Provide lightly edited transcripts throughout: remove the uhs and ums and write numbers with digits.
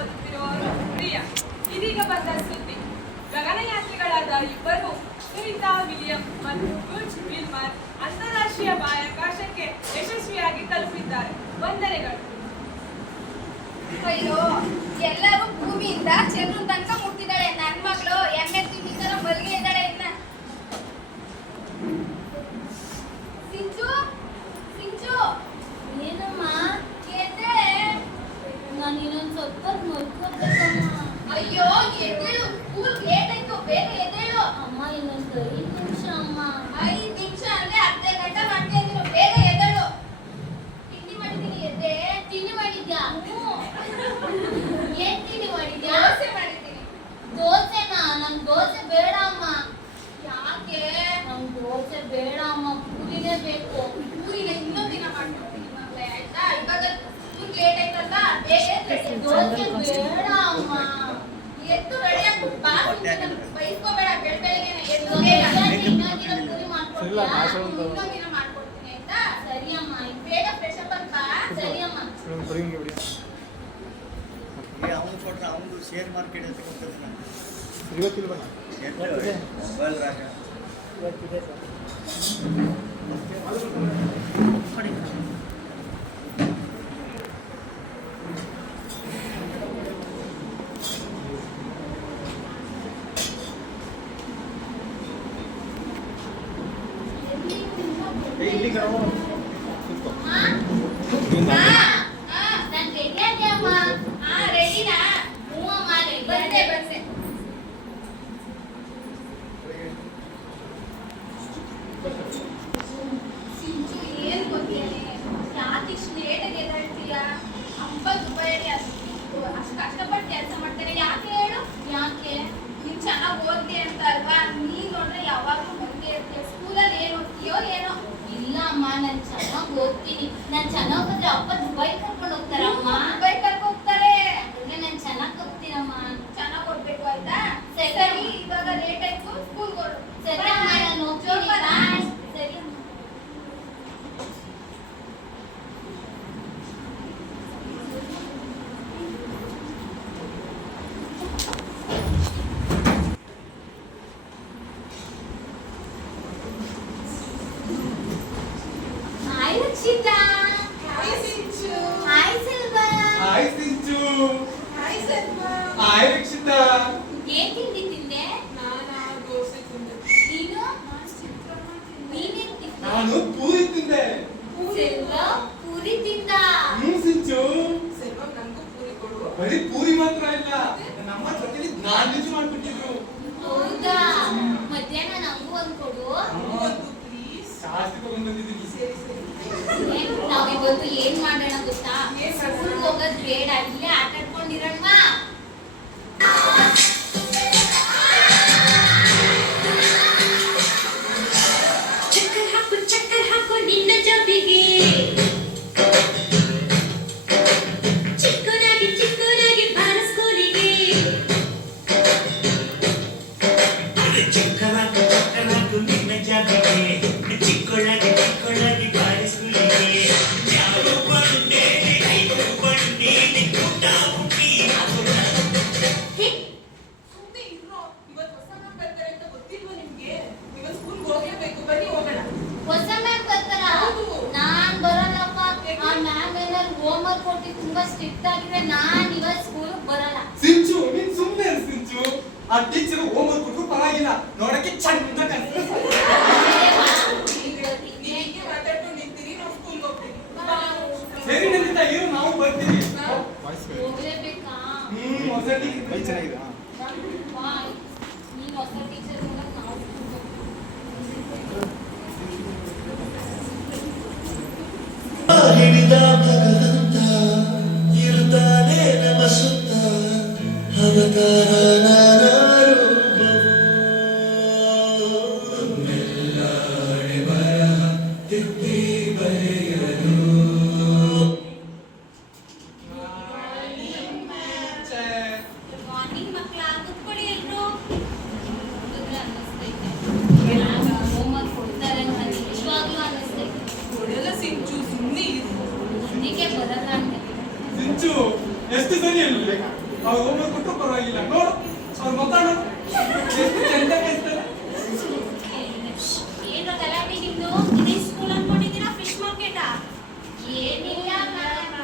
ಓದುತ್ತಿರುವವರು ಪ್ರಿಯಾ. ಇದೀಗ ಬಂದ ಸುದ್ದಿ. ಗಗನಯಾತ್ರಿಗಳಾದ ಇಬ್ಬರು ಸುನೀತಾ ವಿಲಿಯಂ ಮತ್ತು ಗುಜ್ ವಿಲ್ಮರ್ ಅಂತಾರಾಷ್ಟ್ರೀಯ ಬಾಹ್ಯಾಕಾಶಕ್ಕೆ ಯಶಸ್ವಿಯಾಗಿ ತಲುಪಿದ್ದಾರೆ. ವಂದನೆಗಳು. ಅಯ್ಯೋ, ಎಲ್ಲರೂ ಭೂಮಿಯಿಂದ ಚಂದ್ರನ ತನಕ ಮುಟ್ಟಿದ್ದಾಳೆ. ನನ್ನ ಮಗಳು ಎಮ್ಮೆ ತಿಂಡಿ ತರ ಮಲ್ಗೆ ಇದ್ದಾಳೆ. ಇನ್ನ ಸಿಂಚು ಸಿಂಚು ಏನಮ್ಮ? ಎದ್ದೇಳೆ. ನಾನು ಇನ್ನೊಂದು ಸ್ವಲ್ಪ ಮಲ್ಕೋಬೇಕಮ್ಮ. ಅಯ್ಯೋ ಎದ್ದೇಳು, ಸ್ಕೂಲ್ ಲೇಟ್ ಆಯ್ತು, ಬೇಗ ಎದ್ದೇಳು. ಅಮ್ಮ ಇನ್ನೊಂದು 5 ನಿಮಿಷ ಅಮ್ಮ. 5 ನಿಮಿಷ ಅಂದ್ರೆ ಅರ್ಧ ಗಂಟೆ ಮಾಡ್ತೀನಿ, ನೀನು ಬೇಗ ಎದ್ದೇಳು. ತಿಂಡಿ ಮಾಡಿದ್ದೀನಿ, ಎದ್ದೆ. ತಿಂಡಿ ಮಾಡಿದ್ಯಾ? ಏನ್ ತಿಂಡಿ ಮಾಡಿದ್ಯಾ? ದೋಸೆ ಮಾಡಿದ್ದೀನಿ. ದೋಸೆನಾ? ನಂಗೆ ದೋಸೆ ಬೇಡ ಅಮ್ಮ. ಯಾಕೆ? ನಂಗೆ ದೋಸೆ ಬೇಡ ಅಮ್ಮ, ಪೂರಿನೇ ಬೇಕು. ಪೂರಿನ ಇನ್ನೊಂದು ದಿನ ಮಾಡ್ಕೊಡ್ತೀನಿ ಮಗಳೇ, ಆಯ್ತಾ? ಇವಾಗ ಸ್ಕೂಲ್ ಲೇಟ್ ಆಯ್ತಲ್ಲ, ಬೇಗ ಎದ್ದೇಳು. ದೋಸೆ ಬೇಡ ಅಮ್ಮ. ಎದ್ದು ರೆಡಿ ಆಗಿ ಬಾ. ಬೈಸ್ಕೋಬೇಡ, ಬೆಳಗ್ಗೆನೆ ಎದ್ದು ದೋಸೆ ಬೇಗ. ಇನ್ನೊಂದ್ ದಿನ ಪೂರಿ ಮಾಡ್ಕೊಡ್ತೀಯಾ? ಇನ್ನೊಂದು ದಿನ ಮಾಡ್ಕೊಡ್ತೀನಿ, ಆಯ್ತಾ? ಸರಿ ಅಮ್ಮ, ಆಯ್ತು. ಬೇಗ ಫ್ರೆಶ್ ಅಪ್ ಬಾ. ಸರಿ ಅಮ್ಮ. ಅವನು ಕೊಟ್ಟರೆ ಅವನು ಶೇರ್ ಮಾರ್ಕೆಟ್ ಅಂತ ಕೊಡ್ತಾನೆ. ಇವತ್ತಿಲ್ವಲ್ಲ ಬಲ್ ರಾಜ ಇವತ್ತಿದೆ ಇಲ್ಲಿ ನಾವು ನಾನು ರೆಡಿ ಆದೆ ಅಮ್ಮ. ರೆಡಿನಾ? ಹ್ಞೂ ಅಮ್ಮ, ರೆಡಿ ಬಂದೆ ಆದೆ. ಬಂದೆ. ಸಿಂಚು, ಏನ್ ಗೊತ್ತೇನೆ, ಯಾಕೆ ಇಷ್ಟು ಲೇಟಾಗಿ ಎದ್ದೇಳ್ತೀಯ? ₹50 ಅಷ್ಟು ಕಷ್ಟಪಟ್ಟು ಕೆಲಸ ಮಾಡ್ತಾರೆ. ಯಾಕೆ ಹೇಳು? ಯಾಕೆ? ನೀನ್ ಚೆನ್ನಾಗಿ ಓದ್ತಿ ಅಂತ ಅಲ್ವಾ? ನೀನ್ ನೋಡ್ರೆ ಯಾವಾಗ್ಲೂ ಮುಂದೆ ಇರ್ತೀಯ. ಸ್ಕೂಲಲ್ಲಿ ಏನ್ ಓದ್ತೀಯೋ ಏನೋ. ಇಲ್ಲ ಅಮ್ಮ, ನಾನು ಚೆನ್ನಾಗಿ ಓದ್ತೀನಿ. ನಾನು ಚೆನ್ನಾಗಿ ಓದಿದ್ರೆ ಅಪ್ಪ ದುಬೈ ಕರ್ಕೊಂಡು ಹೋಗ್ತಾರಮ್ಮ. ದುಬೈ ಕರ್ಕೊಂಡು ಹೋಗ್ತಾರೆ. ಅಂದ್ರೆ ನಾನು ಚೆನ್ನಾಗಿ ಓದ್ತೀನಮ್ಮ. ಚೆನ್ನಾಗಿ ಓದ್ಬೇಕು, ಆಯ್ತಾ? ಸರಿ. ಸರಿ, ಇವಾಗ ಲೇಟ್ ಆಯ್ತು, ಸ್ಕೂಲ್ಗೆ ಹೊರಡು. ಸರಿ ಅಮ್ಮ, ನಾನು ಹೋಗ್ತೀನಿ. ಬಾಯ್. ಸರಿ ಅಮ್ಮ. ಹಾಯ್ ರಕ್ಷಿತಾ. ಹಾಯ್ ಸಿಂಚು. ಹಾಯ್ ಸೆಲ್ವಾ. ಹಾಯ್ ಸಿಂಚು. ಹಾಯ್ ಸಲ್ಮಾ. ಹಾಯ್ ರಕ್ಷಿತಾ. ಏನ್ ತಿಂಡಿ ತಿಂದೆ? ನಾನು ದೋಸೆ ತಿಂದೆ. ನೀನು? ನೀನೇನ್ ತಿಂದೆ? ನಾನು ಪೂರಿ ತಿಂದೆ. ಸೆಲ್ವಾ ಪೂರಿ ತಿಂದ. ಸಿಂಚು. ಸೆಲ್ವ, ನನಗೂ ಪೂರಿ ಕೊಡು. ಬರೀ ಪೂರಿ ಮಾತ್ರ ಇಲ್ಲ, ನಮ್ಮ ಜೊತೆಲಿ ನಾನ್ ವೆಜ್ ಮಾಡ್ಬಿಟ್ಟಿದ್ರು. ಹೌದಾ? ಮಧ್ಯಾಹ್ನ ನಂಗೂ ಒಂದ್ ಕೊಡು. ಒಂದು ಪ್ಲೀಸ್. ಜಾಸ್ತಿ ತಗೊಂಡ್ ಬಂದಿದ್ದೀನಿ. ಸರಿ ಸರಿ. ನಾವಿವತ್ತು ಏನ್ ಮಾಡೋಣ ಗೊತ್ತಾ? ಏನ್ ಮಾಡೋಣ? ಸ್ಕೂಲ್ಗೆ ಹೋಗೋದ್ ಬೇಡ, ಇಲ್ಲೇ ಆಟ ಆಡ್ಕೊಂಡಿರೋಣ್ವಾ? ಚಕ್ಕರ್ ಹಾಕು ನಿನ್ನ ಜಾಬಿಗೆ. ಚಿಕ್ಕನಾಗಿ ಬಾರ ಸ್ಕೂಲಿಗೆ. ಚಕ್ಕರ್ ಹಾಕು ನಿನ್ನ ಜಾಬಿಗೆ. ಚಿಕ್ಕೊಳ್ಳಾಗಿ ಬಾರಿ ಸ್ಕೂಲಿಗೆ. ಯಾವ ಬಂದೇನೆ ಐದು ಬಂದೇನೆ ಊಟ ಹುಟ್ಟಿ ಹಾಕೋಣ. ಸುಮ್ನೆ ಇರೋ. ಇವತ್ತು ಹೊಸ ಮ್ಯಾಮ್ ಬರ್ತಾರೆ ಅಂತ ಗೊತ್ತಿಲ್ವಾ ನಿಮ್ಗೆ? ಇವತ್ತು ಸ್ಕೂಲ್ಗೆ ಹೋಗ್ಲೇಬೇಕು. ಬನ್ನಿ ಹೋಗೋಣ. ಹೊಸ ಮ್ಯಾಮ್ ಬರ್ತಾರ? ಹೌದು. ನಾನ್ ಬರಲ್ಲಪ್ಪ. ಆ ಮ್ಯಾಮ್ ಏನಾದ್ರು ಹೋಮ್ ವರ್ಕ್ ಕೊಟ್ಟು ತುಂಬಾ ಸ್ಟ್ರಿಕ್ಟ್ ಆಗಿದ್ರೆ ನಾನ್ ಇವತ್ತು ಸ್ಕೂಲ್ ಬರಲ್ಲ. ಸಿಂಚು, ನೀನ್ ಸುಮ್ಮನೆ ಇರು ಸಿಂಚು. ಆ ಟೀಚರ್ ಹೋಮ್ವರ್ಕ್ ಕೊಟ್ಟು ಪರವಾಗಿಲ್ಲ, ನೋಡಕ್ಕೆ ಚಂದ ಕಾಣಿಸ್ತದೆ. ನೀವು ಹೀಗೆ ಮಾತಾಡ್ಕೊಂಡು ನಿಂತೀರಿ, ನಾವು ಸ್ಕೂಲ್ಗೆ ಹೋಗ್ತೀವಿ. ಸರಿ ನಂದಿತಾ, ಇರು, ನಾವು ಬರ್ತೀವಿ. ಹೋಗ್ಲೇಬೇಕಾ? ಹೊಸ ಟೀಚರ್ ಚೆನ್ನಾಗಿದೆ. ಬಾಯ್. ನೀನ್ ಹೊಸ ಟೀಚರ್ ನೋಡಕ್ ನಾವು ಹಿಡಿದ ಭಗವಂತ ಇರುತ್ತಾನೆ ನಮ್ಮ ಸುತ್ತ. ಅವತಾರ ಮಾರ್ನಿಂಗ್ ಮಕ್ಕಳ ಕುತ್ಕೊಳ್ಳಿ ಎಲ್ರು. ಹೋಮ್ ವರ್ಕ್ ಕೊಡ್ತಾರೆ ಅಂತ ನಿಜವಾಗ್ಲೂ ಅನ್ನಿಸ್ತೈತೆ. ಕೊಡಲ್ಲ ಸಿಂಚು, ಸುಮ್ಮನೆ ಇರು. ಅದಕ್ಕೆ ಬರಲ್ಲ ಅಂತ. ಸಿಂಚು ಎಷ್ಟು ಸರಿ ಅಲ್ಲ ಅವ್ರು ಹೋಮ್ವರ್ಕ್ ಕೊಟ್ಟರು ಪರವಾಗಿಲ್ಲ. ನೋಡು ಅವ್ರ ಮುಖ ನೋಡು ಎಷ್ಟು ಚಂದ ಕಾಣಿಸ್ತಾರೆ. ಏನು ಗಲಾಟೆ ನಿಮ್ದು? ಇದೇ ಸ್ಕೂಲ್ ಅನ್ಕೊಂಡಿದ್ದೀರಾ ಫಿಶ್ ಮಾರ್ಕೆಟಾ? ಏನಿಲ್ಲ ಮ್ಯಾಮ್.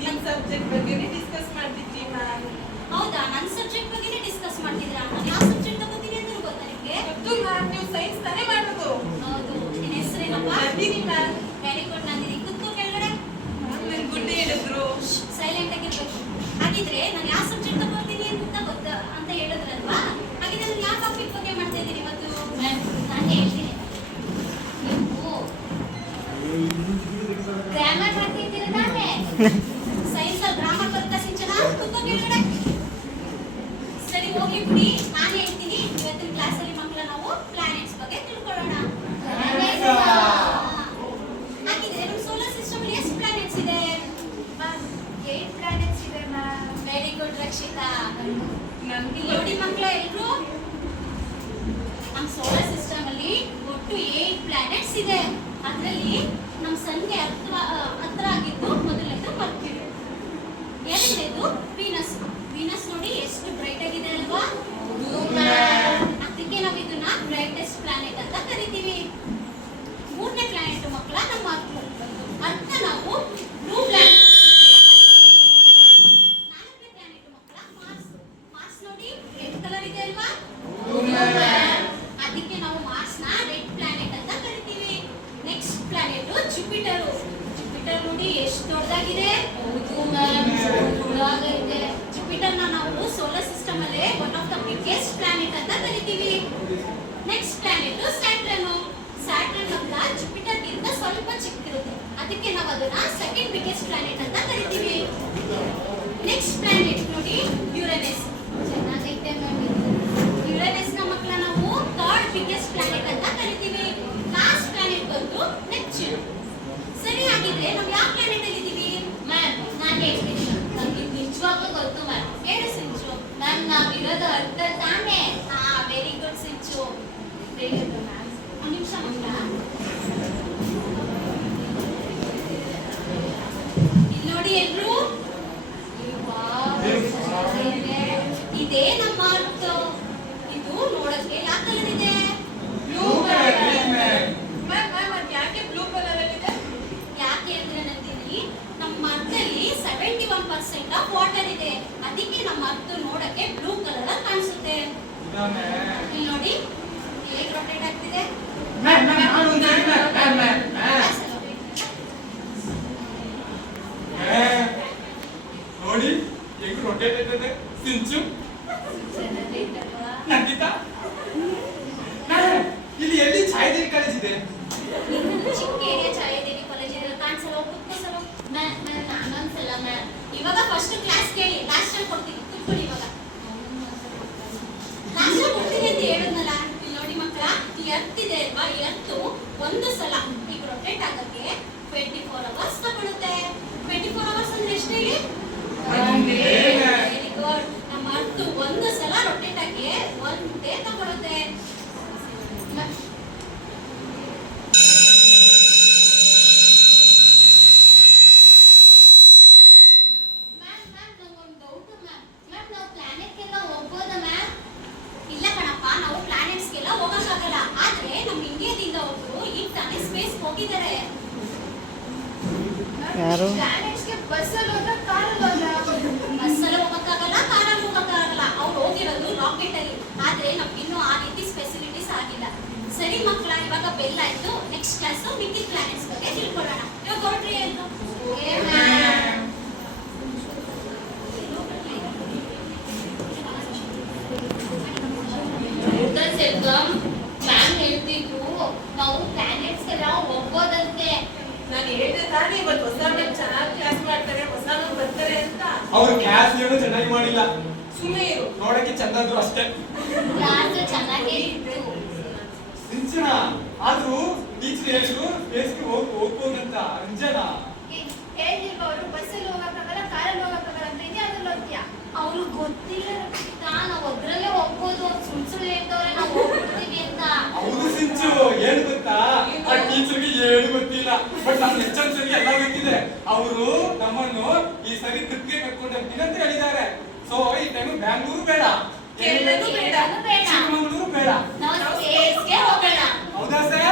ನಿಮ್ ಸಬ್ಜೆಕ್ಟ್ ಬಗ್ಗೆನೇ ಡಿಸ್ಕಸ್ ಮಾಡ್ತಿದ್ವಿ ಮ್ಯಾಮ್. ಹೌದಾ, ನನ್ನ ಸಬ್ಜೆಕ್ಟ್ ಬಗ್ಗೆನೇ ಡಿಸ್ಕಸ್ ಮಾಡ್ತಿದ್ರಾ? ನಾನು ಯಾವ ಸಬ್ಜೆಕ್ಟ್ ತಗೋತೀನಿ ಅಂತ ಗೊತ್ತಾ ನಿಮ್ಗೆ? ಗೊತ್ತು ಮ್ಯಾಮ್, ನೀವು ಸೈನ್ಸ್ ತಾನೇ ಮಾಡೋದು. ಹೌದು. ನಿನ್ನ ಹೆಸರೇನಪ್ಪ? ಬರ್ತೀನಿ ಮ್ಯಾಮ್. Very good. ನಂದಿನಿ, ಕೂತ್ಕೋ ಕೆಳಗಡೆ. ನನ್ ಗುಡ್ಡೆ ಹೇಳಿದ್ರು. ಸೈಲೆಂಟ್ ಆಗಿರ್ಬೇಕು. ಹಾಗಿದ್ರೆ ನಾನು ಯಾವ ಸಬ್ಜೆಕ್ಟ್ ತಗೋತೀನಿ ಅಂತ ಗೊತ್ತಾ ಅಂತ ಹೇಳಿದ್ರಲ್ವಾ? ಹಾಗಿದ್ರೆ ನಾನು ಯಾವ ಟಾಪಿಕ್ ಬಗ್ಗೆ ಮಾಡ್ತಾ ಇದ್ದೀನಿ ಇವತ್ತು? ಮ್ಯಾಮ್ ನಾನು ಹೇಳ್ತೀನಿ. ನೀವು ಗ್ರಾಮರ್ ಮಾಡ್ತಿದ್ದೀರ ತಾನೇ? ಸೈನ್ಸ್ ಅಲ್ಲಿ ಗ್ರಾಮರ್ ಬರ್ತಾ ಸಿಂಚನ, ಕೂತ್ಕೋ ಕೆಳಗಡೆ. ಸರಿ ಹೋಗ್ಲಿ ಬಿಡಿ, ನಾನು ಹೇಳ್ತೀನಿ. ಇವತ್ತಿನ ಕ್ಲಾಸಲ್ಲಿ ಮಕ್ಕಳ ನಾವು ಪ್ಲಾನೆಟ್ಸ್ ಬಗ್ಗೆ ತಿಳ್ಕೊಳ್ಳೋಣ. ಹಾಗಿದ್ರೆ ನಮ್ಮ ಸೋಲಾರ್ ಸಿಸ್ಟಮ್ ಅಲ್ಲಿ ಎಷ್ಟು ಪ್ಲಾನೆಟ್ಸ್ ಇದೆ? 8 ಪ್ಲಾನೆಟ್ಸ್ ಇದೆ ಮ್ಯಾಮ್. Very good Rakshita. ನನ್ಗೆ ನೋಡಿ ಮಕ್ಕಳ ಎಲ್ರು, ನಮ್ಮ ಸೋಲಾರ್ ಸಿಸ್ಟಮ್ ಅಲ್ಲಿ ಒಟ್ಟು 8 ಪ್ಲಾನೆಟ್ಸ್ ಇದೆ. ಅದರಲ್ಲಿ ನಮ್ಮ ಸನ್ಗೆ ಹತ್ರ ಆಗಿದ್ದು ಮೊದಲನೇದು ಮರ್ಕ್ಯುರಿ, ಎರಡನೇದು ವೀನಸ್. ವೀನಸ್ ನೋಡಿ ಎಷ್ಟು ಬ್ರೈಟ್ ಆಗಿದೆ ಅಲ್ವಾ? ಅದಕ್ಕೆ ನಾವು ಇದನ್ನ ಬ್ರೈಟೆಸ್ಟ್ ಪ್ಲಾನೆಟ್ ಅಂತ ಕರಿತೀವಿ. ಮೂರನೇ ಪ್ಲಾನೆಟ್ ಮಕ್ಕಳ ನಮ್ಮ ಅರ್ಥ. ಅರ್ಥ ನಾವು ಬ್ಲೂ ಪ್ಲಾನೆಟ್. ನಾಲ್ಕನೇ ಪ್ಲಾನೆಟ್ ಮಕ್ಕಳ ಮಾರ್ಸ್. ಮಾರ್ಸ್ ನೋಡಿ ರೆಡ್ ಕಲರ್ ಇದೆ ಅಲ್ವಾ? ಅದಕ್ಕೆ ನಾವು ಮಾರ್ಸ್ ನ ರೆಡ್ ಪ್ಲಾನೆಟ್ ಅಂತ ಕರಿತೀವಿ. Next planet Jupiter. ಜುಪಿಟರ್ ನೋಡಿ ಎಷ್ಟು ದೊಡ್ಡದಾಗಿದೆ. ಹೌದು ಮ್ಯಾಮ್, ದೊಡ್ಡದಾಗೈತೆ. ಜುಪಿಟರ್ ನ ನಾವು ಸೋಲಾರ್ ಸಿಸ್ಟಮ್ ಅಲ್ಲೇ one of the biggest planet ಅಂತ ಕರಿತೀವಿ. Next planet Saturn. ಸ್ಯಾಟರ್ನ್ ಮಕ್ಕಳ ಜುಪಿಟರ್ ಗಿಂತ ಸ್ವಲ್ಪ ಚಿಕ್ಕದಿರುತ್ತೆ, ಅದಕ್ಕೆ ನಾವು ಅದನ್ನ ಸೆಕೆಂಡ್ ಬಿಗ್ಗೆಸ್ಟ್ ಪ್ಲಾನೆಟ್ ಅಂತ ಕರಿತೀವಿ. ನೆಕ್ಸ್ಟ್ ಪ್ಲಾನೆಟ್ ನೋಡಿ ಯುರೇನಸ್. ಚೆನ್ನಾಗೈತೆ ಮ್ಯಾಮ್. ಯುರೇನಸ್ ನ ಮಕ್ಕಳ ನಾವು ಥರ್ಡ್ ಬಿಗ್ಗೆಸ್ಟ್ ಪ್ಲಾನೆಟ್ ಅಂತ ಕರಿತೀವಿ. ಲಾಸ್ಟ್ ಪ್ಲಾನೆಟ್ ಬಂದು ನೆಪ್ಚ್ಯೂನ್. ಸರಿ, ಹಾಗಿದ್ರೆ ನಾವು ಯಾವ ಪ್ಲಾನೆಟ್ ಅಲ್ಲಿ ಇದ್ದೀವಿ? ಮ್ಯಾಮ್ ನಾನು ಹೇಳ್ತೀನಿ. ನನಗೆ ನಿಜವಾಗ್ಲೂ ಗೊತ್ತು ಮ್ಯಾಮ್. ಹೇಳು ಸಿಂಚು. ಮ್ಯಾಮ್ ನಾವಿರೋದು ಅರ್ಥ ತಾನೇ? ಹಾ, ವೆರಿ ಗುಡ್ ಸಿಂಚು. ಬೇಗ ಮ್ಯಾಮ್. ಒಂದು ನಿಮಿಷ ಮಕ್ಕಳ. ಇಲ್ಲಿ ನೋಡಿ ಎಲ್ರು, ಇದೇ ನಮ್ಮ ಅರ್ಥ. ಇದು ನೋಡಕ್ಕೆ ಯಾವ ಕಲರ್ ಇದೆ? Blue colour ma'am. ಮ್ಯಾಮ್ ಅದು ಯಾಕೆ ಬ್ಲೂ ಕಲರ್ ಅಲ್ಲಿ ಇದೆ? ಯಾಕೆ ಅಂದ್ರೆ ನಂದಿನಿ, ನಮ್ಮ ಅರ್ಥದಲ್ಲಿ 71% ಆಫ್ ವಾಟರ್ ಇದೆ. ಅದಕ್ಕೆ ನಮ್ಮ ಅರ್ಥ ನೋಡಕ್ಕೆ ಬ್ಲೂ ಕಲರ್ ಅಲ್ಲಿ ಕಾಣಿಸುತ್ತೆ. ಇಲ್ಲಿ ನೋಡಿ ಹೇಗೆ ರೊಟೇಟ್ ಆಗ್ತಿದೆ. ಮ್ಯಾಮ್ ನಾನು ಒಂದು ಹೇಳಿ ಮ್ಯಾಮ್. ನೋಡಿ ಹೆಂಗ್ ರೊಟೇಟ್ ಆಗ್ತದೆ. ಸಿಂಚು, ಚೆನ್ನಾಗೈತಲ್ವಾ? ನಂದಿತಾ, ಇಲ್ಲಿ ಎಲ್ಲಿ ಛಾಯಾದೇವಿ ಕಾಲೇಜ್ ಇದೆ? ಚಿಕ್ಕ ಏರಿಯಾ ಛಾಯಾದೇವಿ ಕಾಲೇಜ್ ಇದೆ, ಕಾಣಿಸಲ್ಲ. ಕೂತ್ಕೋಸಲ್ಲ. ಮ್ಯಾಮ್ ನಾನೊಂದ್ಸಲ ಮ್ಯಾಮ್. ಇವಾಗ ಫಸ್ಟ್ ಕ್ಲಾಸ್ ಕೇಳಿ, ಲಾಸ್ಟ್ ಟೈಮ್ ಕೊಡ್ತೀನಿ. ಕೂತ್ಕೊಳ್ಳಿ ಇವಾಗ. ಲಾಸ್ಟ್ ಟೈಮ್ ಕೊಡ್ತೀನಿ ಅಂತ ಹೇಳಿದ್ನಲ್ಲ. ಇಲ್ಲಿ ನೋಡಿ ಮಕ್ಕಳ, ಈ ಎರ್ತ್ ಇದೆ ಅಲ್ವಾ? ಈ ಎರ್ತ್ ಒಂದು ಸಲ ಈಗ ರೊಟೇಟ್ ಆಗಕ್ಕೆ 24 ಅವರ್ಸ್ ತಗೊಳುತ್ತೆ. 24 ಅವರ್ಸ್ ಅಂದ್ರೆ ಎಷ್ಟು ಹೇಳಿ? Very good. ನಮ್ಮ ಅರ್ಥ ಒಂದು ಸಲ ರೊಟೇಟ್ ಆಗಿ 1 ಡೇ ತಗೊಳುತ್ತೆ. ಮ್ಯಾಮ್ ನಂಗೊಂದು ಡೌಟು ಮ್ಯಾಮ್. ಮ್ಯಾಮ್ ನಾವು ಪ್ಲಾನೆಟ್ಗೆಲ್ಲ ಹೋಗ್ಬೋದಾ ಮ್ಯಾಮ್? ಇಲ್ಲ ಕಣಪ್ಪ, ನಾವು ಪ್ಲಾನೆಟ್ಸ್ಗೆಲ್ಲ ಹೋಗಕ್ಕಾಗಲ್ಲ. ಆದ್ರೆ ನಮ್ಮ ಇಂಡಿಯಾದಿಂದ ಒಬ್ರು ಈಗ ತಾನೇ ಸ್ಪೇಸ್ ಹೋಗಿದ್ದಾರೆ. ಯಾರು? ಪ್ಲಾನೆಟ್ಸ್ಗೆ ಬಸ್ಸಲ್ಲಿ ಹೋದ ಕಾರಲ್ಲಿ ಹೋದ? ಬಸ್ಸಲ್ಲಿ ಹೋಗಕ್ಕಾಗಲ್ಲ, ಕಾರಲ್ಲಿ ಹೋಗಕ್ಕಾಗಲ್ಲ. ಅವ್ರು ಹೋಗಿರೋದು ರಾಕೆಟ್ ಅಲ್ಲಿ. ಆದ್ರೆ ನಮ್ಗಿನ್ನೂ ಆ ರೀತಿ ಫೆಸಿಲಿಟೀಸ್ ಆಗಿಲ್ಲ. ಸರಿ ಮಕ್ಕಳ, ಇವಾಗ ಬೆಲ್ ಆಯ್ತು. ನೆಕ್ಸ್ಟ್ ಕ್ಲಾಸ್ ಮಿಕ್ಕಿ ಪ್ಲಾನೆಟ್ಸ್ ಬಗ್ಗೆ ತಿಳ್ಕೊಳ್ಳೋಣ. ಇವಾಗ ಹೊರಟ್ರಿ ಆಯ್ತು. ಸೆಲ್ವಮ್ ಮ್ಯಾಮ್ ಹೇಳ್ತಿದ್ರು ನಾವು ಪ್ಲಾನೆಟ್ಸ್ಗೆಲ್ಲ ಹೋಗ್ಬೋದಂತೆ. ನಾನು ಹೇಳಿದೆ ತಾನೇ ಇವತ್ತು ಹೊಸ ಮ್ಯಾಮ್ ಚೆನ್ನಾಗಿ ಕ್ಲಾಸ್ ಮಾಡ್ತಾರೆ, ಹೊಸ ಮ್ಯಾಮ್ ಬರ್ತಾರೆ ಅಂತ. ಅವ್ರು ಕ್ಲಾಸ್ ಏನು ಚೆನ್ನಾಗಿ ಮಾಡಿಲ್ಲ, ಸುಮ್ಮನೆ ಇರು. ನೋಡಕ್ಕೆ ಚಂದದ್ರು ಅಷ್ಟೇ. ಕ್ಲಾಸ್ ಚೆನ್ನಾಗೇ ಇತ್ತು. ಸಿಂಚನ, ಆದ್ರೂ ಟೀಚರ್ ಹೇಳಿದ್ರು ಸ್ಪೇಸ್ಗೆ ಹೋಗ್ಬೋದಂತ. ಅಂಜನಾ ಹೇಳಿಲ್ವ ಅವರು ಬಸ್ಸಲ್ಲಿ ಹೋಗಕ್ಕಾಗಲ್ಲ, ಕಾರಲ್ಲಿ ಹೋಗಕ್ಕಾಗಲ್ಲ ಅಂತ ಇದೆ. ಅದ್ರಲ್ಲಿ ಹೋಗ್ತೀಯಾ? ಅವ್ರು ಗೊತ್ತಿಲ್ಲ ರಕ್ಷಿತಾ, ನಾವು ಅದ್ರಲ್ಲೇ ಹೋಗ್ಬೋದು. ಸುಳ್ಳು ಸುಳ್ಳು ಹೇಳ್ತವ್ರೆ ನಾವು ಹೋಗ್ಬಿಡ್ತೀವಿ ಅಂತ. ಹೌದು ಸಿಂಚು, ಏನು ಗೊತ್ತಾ, ಆ ಟೀಚರ್ಗೆ ಏನು ಗೊತ್ತಿಲ್ಲ. ಬಟ್ ನಮ್ಮ ಲೆಕ್ಚರ್ಸ್ಗೆ ಎಲ್ಲ ಗೊತ್ತಿದೆ. ಅವರು ನಮ್ಮನ್ನು ಈ ಸರಿ ಟ್ರಿಪ್ಗೆ ಕರ್ಕೊಂಡು ಹೋಗ್ತೀನಿ ಅಂತ ಹೇಳಿದ್ದಾರೆ. ಸೊ ಈ ಟೈಮ್ ಬ್ಯಾಂಗ್ಳೂರು ಬೇಡ, ಕೇರಳನೂ ಬೇಡ. ಬೇಡ. ಚಿಕ್ಕಮಗಳೂರು ಬೇಡ. ನಾವು ಸ್ಟೇಟ್ಸ್ಗೆ ಹೋಗೋಣ. ಹೌದಾ ಸರ್?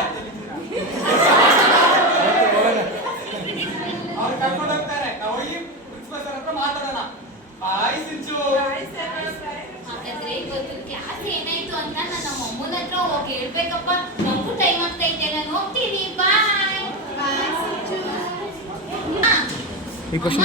ಅವ್ರು ಕರ್ಕೊಂಡು ಹೋಗ್ತಾರೆ, ನಾವು ಹೋಗಿ ಪ್ರಿನ್ಸಿಪಲ್ ಸರ್ ಹತ್ರ ಮಾತಾಡೋಣ. ಬಾಯ್ ಸಿಂಚು. ಹಾಗಾದ್ರೆ ಇವತ್ತು ಕ್ಲಾಸ್ ಏನಾಯ್ತು ಅಂತ ನಾನು ನಮ್ಮ ಅಮ್ಮನ ಹತ್ರ ಹೋಗಿ ಹೇಳ್ಬೇಕಪ್ಪ. ನಮಗೂ ಟೈಮ್ ಆಗ್ತೈತೆ, ನಾನು ಹೋಗ್ತೀನಿ. ಬಾಯ್. ಈ ಕ್ವಶನ್